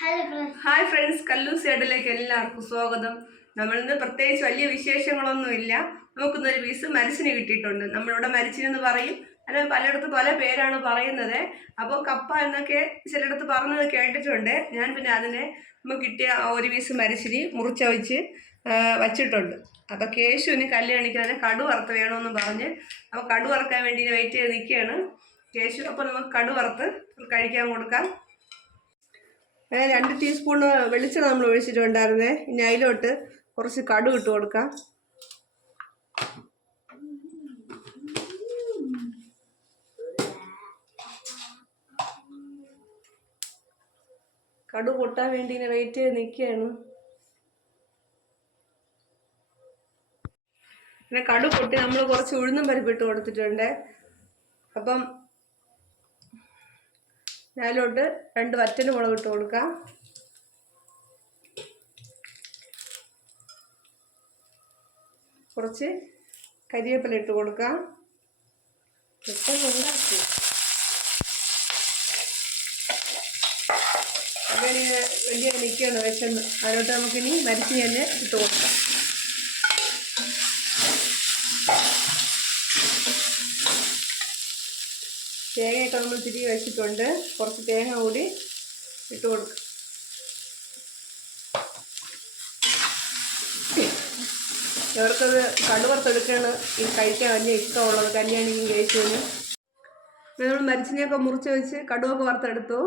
Hi friends, കല്ലൂസ് സൈഡിലേക്ക് എല്ലാവർക്കും സ്വാഗതം. നമ്മളിന്ന് പ്രത്യേകിച്ച് വലിയ വിശേഷങ്ങളൊന്നുമില്ല. നമുക്കിന്നൊരു പീസ് മരിച്ചിന് കിട്ടിയിട്ടുണ്ട്. നമ്മളിവിടെ മരിച്ചിനെന്ന് പറയും, അല്ല പലയിടത്ത് പല പേരാണ് പറയുന്നത്. അപ്പോൾ കപ്പ എന്നൊക്കെ ചിലയിടത്ത് പറഞ്ഞത് കേട്ടിട്ടുണ്ട്. ഞാൻ പിന്നെ അതിനെ നമുക്ക് കിട്ടിയ ഒരു പീസ് മരിച്ചിന് മുറിച്ചവച്ച് വച്ചിട്ടുണ്ട്. അപ്പോൾ കേശുവിന് കല്യാണിക്കാൻ കടു വറുത്ത് വേണമെന്ന് പറഞ്ഞ് അപ്പോൾ കടു വറുക്കാൻ വേണ്ടി വെയിറ്റ് ചെയ്ത് നിൽക്കുകയാണ് കേശു. അപ്പോൾ നമുക്ക് കടു വറുത്ത് കഴിക്കാൻ കൊടുക്കാം. 2 ടീസ്പൂൺ വെളിച്ചെണ്ണ നമ്മൾ ഒഴിച്ചിട്ടുണ്ടായിരുന്നേ. ഇനി അതിലോട്ട് കുറച്ച് കടുക് ഇട്ട് കൊടുക്കാം. കടുക് പൊട്ടാൻ വേണ്ടി ഇങ്ങനെ വെയിറ്റ് ചെയ്ത് നിൽക്കുകയാണ്. പിന്നെ കടുക് പൊട്ടി നമ്മൾ കുറച്ച് ഉഴുന്നും പരിപ്പിട്ട് കൊടുത്തിട്ടുണ്ട്. അപ്പം അതിലോട്ട് 2 വറ്റൽമുളക് ഇട്ട് കൊടുക്കാം. കുറച്ച് കരിവേപ്പില ഇട്ട് കൊടുക്കാം. അങ്ങനെ വലിയ നിൽക്കുകയാണ് വിശന്ന്. അതിലോട്ട് നമുക്കിനി മരിച്ചിനി തന്നെ ഇട്ട് കൊടുക്കാം. തേങ്ങയൊക്കെ നമ്മൾ തിരികെ വെച്ചിട്ടുണ്ട്. കുറച്ച് തേങ്ങ കൂടി ഇട്ട് കൊടുക്കും. ഇവർക്കത് കടുവറുത്തെടുക്കുകയാണ് കഴിക്കാൻ വലിയ ഇഷ്ടമുള്ളത്, കല്യാണിക്കും കേശുവിന്. നമ്മൾ മരിച്ചിനെയൊക്കെ മുറിച്ച് വെച്ച് കടുവൊക്കെ വറുത്തെടുത്തു.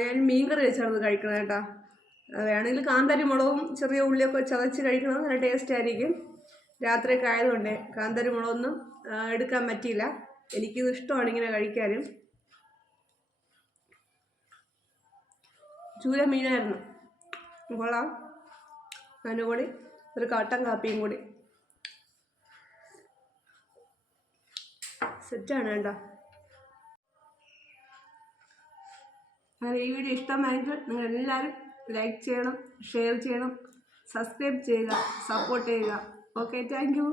ഞാൻ മീൻകറി വെച്ചാണ് കഴിക്കണം കേട്ടോ. വേണമെങ്കിൽ കാന്താരി മുളകും ചെറിയ ഉള്ളിയൊക്കെ ചതച്ച് കഴിക്കണം, നല്ല ടേസ്റ്റ് ആയിരിക്കും. രാത്രിയൊക്കെ ആയതുകൊണ്ട് കാന്താരി മുളകൊന്നും എടുക്കാൻ പറ്റിയില്ല. എനിക്കിത് ഇഷ്ടമാണ് ഇങ്ങനെ കഴിക്കാനും. ചൂര മീനായിരുന്നു, കൊള്ളാം. അതിന് കൂടി ഒരു കട്ടൻ കാപ്പിയും കൂടി സെറ്റാണ് കേട്ടോ. അങ്ങനെ ഈ വീഡിയോ ഇഷ്ടമായെങ്കിൽ നിങ്ങളെല്ലാവരും ലൈക്ക് ചെയ്യണം, ഷെയർ ചെയ്യണം, സബ്സ്ക്രൈബ് ചെയ്യുക, സപ്പോർട്ട് ചെയ്യുക. Okay, thank you.